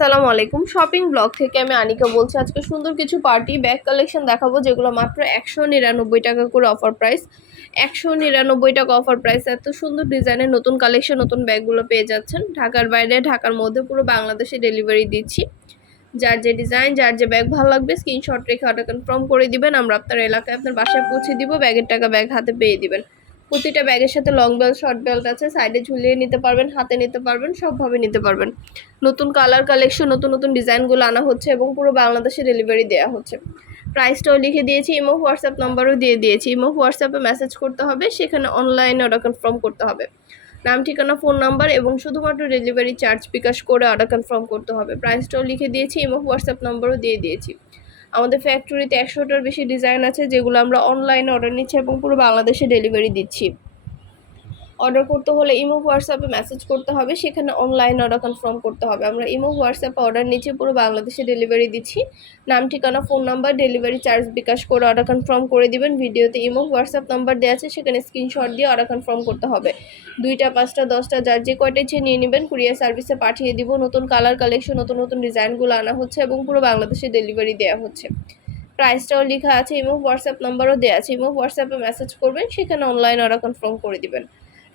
আসসালামু আলাইকুম। Shopping blog থেকে আমি আনিকা বলছি। আজকে সুন্দর কিছু পার্টি ব্যাগ কালেকশন দেখাবো, যেগুলো মাত্র একশো নিরানব্বই টাকা করে অফার প্রাইস একশো নিরানব্বই টাকা অফার প্রাইস এত সুন্দর ডিজাইনের নতুন কালেকশন নতুন ব্যাগগুলো পেয়ে যাচ্ছেন। ঢাকার বাইরে, ঢাকার মধ্যে পুরো বাংলাদেশে ডেলিভারি দিচ্ছি। যার যে ডিজাইন যার যে ব্যাগ ভালো লাগবে স্ক্রিনশট রেখে অর্ডার কনফার্ম করে দিবেন। আমরা আপনার এলাকায়, আপনার বাসায় পৌঁছে দিব। ব্যাগের টাকা ব্যাগ হাতে পেয়ে দিবেন। প্রতিটা ব্যাগের সাথে লং বেল্ট শর্ট বেল্ট আছে। সাইডে ঝুলিয়ে নিতে পারবেন, হাতে নিতে পারবেন, সবভাবে নিতে পারবেন। নতুন কালার কালেকশন নতুন নতুন ডিজাইনগুলো আনা হচ্ছে এবং পুরো বাংলাদেশে ডেলিভারি দেওয়া হচ্ছে। প্রাইসটাও লিখে দিয়েছি ইমো হোয়াটসঅ্যাপ নাম্বারও দিয়ে দিয়েছি। ইমো হোয়াটসঅ্যাপে মেসেজ করতে হবে, সেখানে অনলাইনে অর্ডার কনফার্ম করতে হবে। নাম, ঠিকানা ফোন নাম্বার এবং শুধুমাত্র ডেলিভারি চার্জ বিকাশ করে অর্ডার কনফার্ম করতে হবে। প্রাইসটাও লিখে দিয়েছি ইমো হোয়াটসঅ্যাপ নাম্বারও দিয়ে দিয়েছি। আমাদের ফ্যাক্টরিতে একশোটার বেশি ডিজাইন আছে যেগুলো আমরা অনলাইনে অর্ডার নিচ্ছি এবং পুরো বাংলাদেশে ডেলিভারি দিচ্ছি। অর্ডার করতে হলে ইমো হোয়াটসঅ্যাপে মেসেজ করতে হবে, সেখানে অনলাইন অর্ডার কনফার্ম করতে হবে। আমরা ইমো হোয়াটসঅ্যাপে অর্ডার নিচ্ছি পুরো বাংলাদেশে ডেলিভারি দিচ্ছি। নাম, ঠিকানা phone number delivery charge bKash করে অর্ডার কনফার্ম করে দিবেন। ভিডিওতে ইমো হোয়াটসঅ্যাপ নাম্বার দেওয়া আছে, সেখানে স্ক্রিনশট দিয়ে অর্ডার কনফার্ম করতে হবে। দুইটা, পাঁচটা, দশটা, যার যে কয়টা ইচ্ছে নিয়ে নেবেন কুরিয়ার সার্ভিসে পাঠিয়ে দিব। নতুন কালার কালেকশন নতুন নতুন ডিজাইনগুলো আনা হচ্ছে এবং পুরো বাংলাদেশে ডেলিভারি দেওয়া হচ্ছে। প্রাইসটাও লেখা আছে ইমো হোয়াটসঅ্যাপ নাম্বারও দেওয়া আছে। ইমো হোয়াটসঅ্যাপে মেসেজ করবেন, সেখানে অনলাইন অর্ডার কনফার্ম করে দিবেন।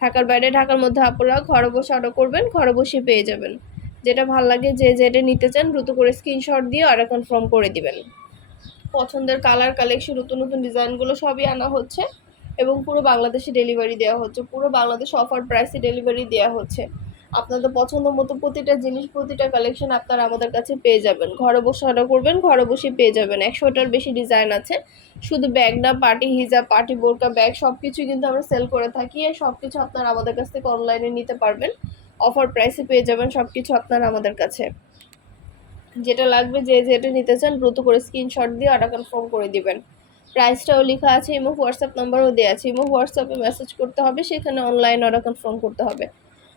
ঢাকার বাইরে, ঢাকার মধ্যে আপনারা ঘরে বসে অর্ডার করবেন, ঘরে বসে পেয়ে যাবেন। যেটা ভালো লাগে যে যেটা নিতে চান, দ্রুত করে স্ক্রিনশট দিয়ে অর্ডার কনফার্ম করে দিবেন। পছন্দের কালার কালেকশন নতুন নতুন ডিজাইনগুলো সবই আনা হচ্ছে এবং পুরো বাংলাদেশে ডেলিভারি দেওয়া হচ্ছে। পুরো বাংলাদেশ অফার প্রাইসে ডেলিভারি দেওয়া হচ্ছে। আপনাদের পছন্দ মতো প্রতিটা জিনিস, প্রতিটা কালেকশন আপনারা আমাদের কাছে পেয়ে যাবেন। ঘরে বসে অর্ডার করবেন, ঘরে বসে পেয়ে যাবেন। একশোটার বেশি ডিজাইন আছে, শুধু ব্যাগ না পার্টি হিজাব পার্টি বোরকা ব্যাগ সব কিছু কিন্তু আমরা সেল করে থাকি আর সব কিছু আপনারা আমাদের কাছ থেকে অনলাইনে নিতে পারবেন। অফার প্রাইসে পেয়ে যাবেন সব কিছু আপনারা আমাদের কাছে। যেটা লাগবে, যে যেটা নিতে চান, দ্রুত করে স্ক্রিনশট দিয়ে অর্ডার কনফার্ম করে দিবেন। প্রাইসটাও লেখা আছে ইমো হোয়াটসঅ্যাপ নাম্বারও দেওয়া আছে। ইমো হোয়াটসঅ্যাপে মেসেজ করতে হবে, সেখানে অনলাইন অর্ডার কনফার্ম করতে হবে।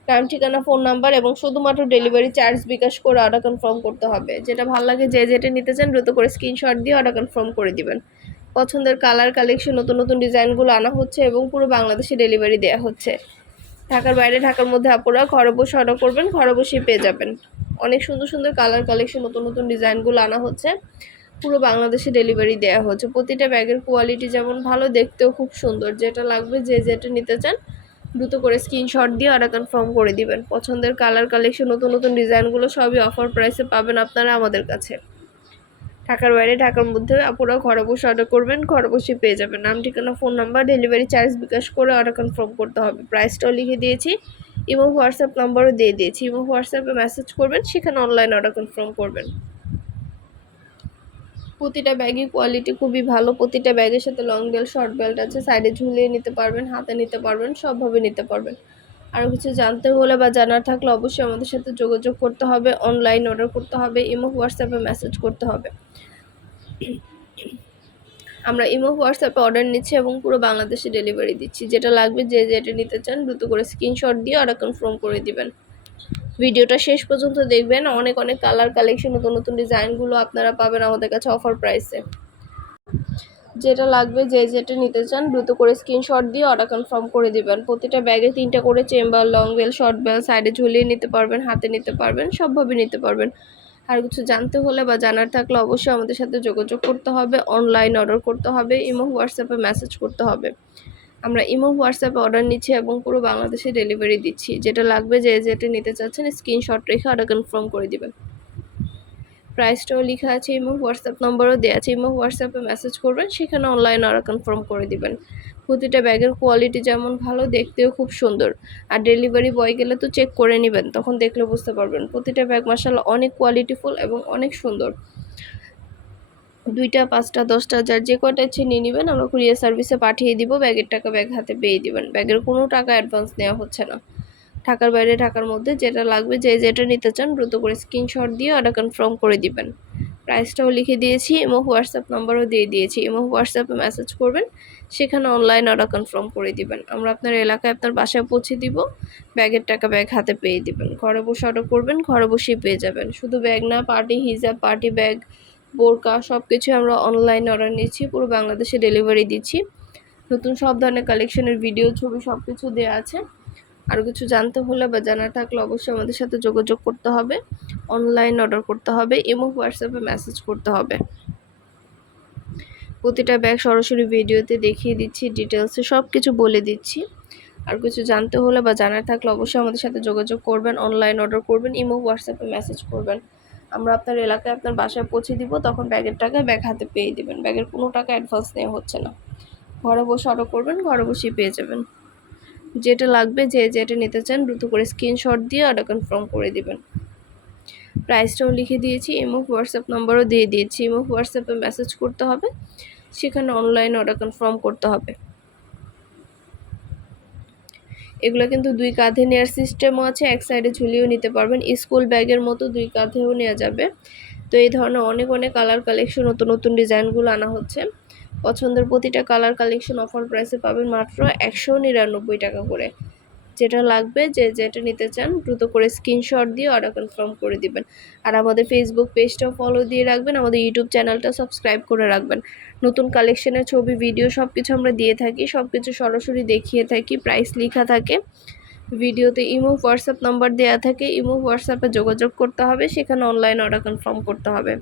নাম ঠিকানা ফোন নাম্বার এবং শুধুমাত্র ডেলিভারি চার্জ বিকাশ করে অর্ডার কনফার্ম করতে হবে। যেটা ভালো লাগে যে যেটা নিতে চান দ্রুত করে স্ক্রিনশট দিয়ে অর্ডার কনফার্ম করে দিবেন। পছন্দের কালার কালেকশন নতুন নতুন ডিজাইনগুলো আনা হচ্ছে এবং পুরো বাংলাদেশে ডেলিভারি দেওয়া হচ্ছে। ঢাকার বাইরে, ঢাকার মধ্যে আপনারা ঘরে বসে অর্ডার করবেন, ঘরে বসেই পেয়ে যাবেন। অনেক সুন্দর সুন্দর কালার কালেকশন নতুন নতুন ডিজাইনগুলো আনা হচ্ছে। পুরো বাংলাদেশে ডেলিভারি দেওয়া হচ্ছে। প্রতিটা ব্যাগের কোয়ালিটি যেমন ভালো, দেখতেও খুব সুন্দর। যেটা লাগবে যে যেটা নিতে চান দ্রুত করে স্ক্রিনশট দিয়ে অর্ডার কনফার্ম করে দিবেন। পছন্দের কালার কালেকশন নতুন নতুন ডিজাইনগুলো সবই অফার প্রাইসে পাবেন আপনারা আমাদের কাছে। ঢাকার বাইরে, ঢাকার মধ্যে আপনারা ঘরে বসে অর্ডার করবেন, ঘরে বসে পেয়ে যাবেন। নাম, ঠিকানা phone number delivery charge bKash করে অর্ডার কনফার্ম করতে হবে। প্রাইসটাও লিখে দিয়েছি, এবং হোয়াটসঅ্যাপ নাম্বারও দিয়ে দিয়েছি। এবং হোয়াটসঅ্যাপে মেসেজ করবেন, সেখানে অনলাইন অর্ডার কনফার্ম করবেন। প্রতিটা ব্যাগই কোয়ালিটি খুবই ভালো। প্রতিটা ব্যাগের সাথে লং বেল্ট শর্ট বেল্ট আছে। সাইডে ঝুলিয়ে নিতে পারবেন, হাতে নিতে পারবেন, সবভাবে নিতে পারবেন। আরও কিছু জানতে হলে বা জানার থাকলে অবশ্যই আমাদের সাথে যোগাযোগ করতে হবে। অনলাইন অর্ডার করতে হবে ইমো হোয়াটসঅ্যাপে মেসেজ করতে হবে। আমরা ইমো হোয়াটসঅ্যাপে অর্ডার নিচ্ছি এবং পুরো বাংলাদেশে ডেলিভারি দিচ্ছি। যেটা লাগবে যে যেটা নিতে চান, দ্রুত করে স্ক্রিনশট দিয়ে অর্ডার কনফার্ম করে দিবেন। ভিডিওটা শেষ পর্যন্ত দেখবেন। অনেক অনেক কালার কালেকশন নতুন নতুন ডিজাইনগুলো আপনারা পাবেন আমাদের কাছে অফার প্রাইসে যেটা লাগবে, যে যেটা নিতে চান, দ্রুত করে স্ক্রিনশট দিয়ে অর্ডার কনফার্ম করে দিবেন। প্রতিটা ব্যাগে তিনটা করে chamber long belt short belt সাইডে ঝুলিয়ে নিতে পারবেন, হাতে নিতে পারবেন, সবভাবে নিতে পারবেন। আর কিছু জানতে হলে বা জানার থাকলে অবশ্যই আমাদের সাথে যোগাযোগ করতে হবে অনলাইন অর্ডার করতে হবে ইমো হোয়াটসঅ্যাপে মেসেজ করতে হবে। আমরা ইমো হোয়াটসঅ্যাপে অর্ডার নিচ্ছি এবং পুরো বাংলাদেশে ডেলিভারি দিচ্ছি। যেটা লাগবে যে যেটা নিতে চাচ্ছেন, স্ক্রিনশট রেখে অর্ডার কনফার্ম করে দিবেন। প্রাইসটাও লেখা আছে, ইমো হোয়াটসঅ্যাপ নম্বরও দেওয়া আছে। ইমো হোয়াটসঅ্যাপে মেসেজ করবেন, সেখানে অনলাইন অর্ডার কনফার্ম করে দিবেন। প্রতিটা ব্যাগের কোয়ালিটি যেমন ভালো, দেখতেও খুব সুন্দর। আর ডেলিভারি বয় গেলে তো চেক করে নেবেন, তখন দেখলে বুঝতে পারবেন। প্রতিটা ব্যাগ মাসাল্লাহ অনেক কোয়ালিটিফুল এবং অনেক সুন্দর। দুইটা, পাঁচটা, দশটা, যার যে কয়টা ইচ্ছে নিয়ে নেবেন, আমরা কুরিয়ার সার্ভিসে পাঠিয়ে দিব, ব্যাগের টাকা ব্যাগ হাতে পেয়ে দিবেন। ব্যাগের কোনো টাকা অ্যাডভান্স নেওয়া হচ্ছে না। ঢাকার বাইরে, ঢাকার মধ্যে যেটা লাগবে, যে যেটা নিতে চান, দ্রুত করে স্ক্রিনশট দিয়ে অর্ডার কনফার্ম করে দিবেন। প্রাইসটাও লিখে দিয়েছি এমো হোয়াটসঅ্যাপ নাম্বারও দিয়ে দিয়েছি। এমো হোয়াটসঅ্যাপে মেসেজ করবেন, সেখানে অনলাইন অর্ডার কনফার্ম করে দিবেন। আমরা আপনার এলাকায় আপনার বাসায় পৌঁছে দিব, ব্যাগের টাকা ব্যাগ হাতে পেয়ে দিবেন। ঘরে বসে অর্ডার করবেন, ঘরে বসেই পেয়ে যাবেন। শুধু ব্যাগ না পার্টি হিজাব পার্টি ব্যাগ বোরকা সব কিছু আমরা অনলাইন অর্ডার নিচ্ছি পুরো বাংলাদেশে ডেলিভারি দিচ্ছি। নতুন সব ধরনের কালেকশনের ভিডিও ছবি সব কিছু দেওয়া আছে। আর কিছু জানতে হলে বা জানা থাকলে অবশ্যই আমাদের সাথে যোগাযোগ করতে হবে। অনলাইন অর্ডার করতে হবে এবং হোয়াটসঅ্যাপে মেসেজ করতে হবে। প্রতিটা ব্যাগ সরাসরি ভিডিওতে দেখিয়ে দিচ্ছি ডিটেলসে সব কিছু বলে দিচ্ছি। আর কিছু জানতে হলে বা জানার থাকলে অবশ্যই আমাদের সাথে যোগাযোগ করবেন অনলাইন অর্ডার করবেন ইমো হোয়াটসঅ্যাপে মেসেজ করবেন। আমরা আপনার এলাকায় আপনার বাসায় পৌঁছে দিব, তখন ব্যাগের টাকা ব্যাগ হাতে পেয়ে দেবেন। ব্যাগের কোনো টাকা অ্যাডভান্স নেওয়া হচ্ছে না। ঘরে বসে অর্ডার করবেন, ঘরে বসেই পেয়ে যাবেন। যেটা লাগবে, যে যেটা নিতে চান, দ্রুত করে স্ক্রিনশট দিয়ে অর্ডার কনফার্ম করে দিবেন। প্রাইসটাও লিখে দিয়েছি ইমো হোয়াটসঅ্যাপ নাম্বারও দিয়ে দিয়েছি। ইমো হোয়াটসঅ্যাপে মেসেজ করতে হবে, সেখানে অনলাইন অর্ডার কনফার্ম করতে হবে। এগুলো কিন্তু দুই কাঁধে নেওয়ার সিস্টেমও আছে, এক সাইডে ঝুলিয়েও নিতে পারবেন। স্কুল ব্যাগের মতো দুই কাঁধেও নেওয়া যাবে। তো এই ধরনের অনেক অনেক কালার কালেকশন নতুন নতুন ডিজাইনগুলো আনা হচ্ছে। পছন্দের প্রতিটা কালার কালেকশন অফার প্রাইসে পাবেন মাত্র একশো নিরানব্বই টাকা করে। যেটা লাগবে যে যেটা নিতে চান, দ্রুত করে স্ক্রিনশট দিয়ে অর্ডার কনফার্ম করে দিবেন। আর আমাদের ফেসবুক পেজটাও ফলো দিয়ে রাখবেন, আমাদের ইউটিউব চ্যানেলটা সাবস্ক্রাইব করে রাখবেন। নতুন কালেকশনের ছবি ভিডিও সব কিছু আমরা দিয়ে থাকি সব কিছু সরাসরি দেখিয়ে থাকি প্রাইস লেখা থাকে। ভিডিওতে ইমো হোয়াটসঅ্যাপ নাম্বার দেওয়া থাকে, ইমো হোয়াটসঅ্যাপে যোগাযোগ করতে হবে, সেখানে অনলাইন অর্ডার কনফার্ম করতে হবে।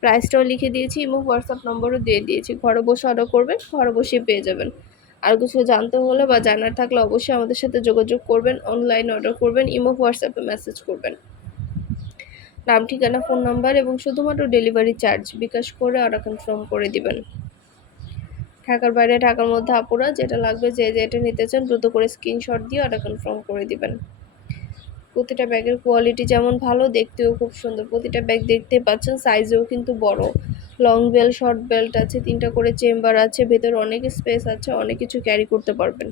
প্রাইসটাও লিখে দিয়েছি, ইমো হোয়াটসঅ্যাপ নম্বরও দিয়ে দিয়েছি। ঘরে বসে অর্ডার করবেন, ঘরে বসেই পেয়ে যাবেন। আর কিছু জানতে হলে বা জানার থাকলে অবশ্যই আমাদের সাথে যোগাযোগ করবেন অনলাইন অর্ডার করবেন ইমো হোয়াটসঅ্যাপে মেসেজ করবেন। নাম, ঠিকানা ফোন নাম্বার এবং শুধুমাত্র ডেলিভারি চার্জ বিকাশ করে অর্ডার কনফার্ম করে দিবেন। ঢাকার বাইরে, ঢাকার মধ্যে আপুরা যেটা লাগবে যে যেটা নিতে চান দ্রুত করে স্ক্রিনশট দিয়ে অর্ডার কনফার্ম করে দিবেন। প্রতিটা ব্যাগের কোয়ালিটি যেমন ভালো, দেখতেও খুব সুন্দর। প্রতিটা ব্যাগ দেখতে পাচ্ছেন সাইজেও কিন্তু বড়। লং বেল্ট শর্ট বেল্ট আছে, তিনটা করে চেম্বার আছে, ভেতরে অনেক স্পেস আছে, অনেক কিছু ক্যারি করতে পারবেন।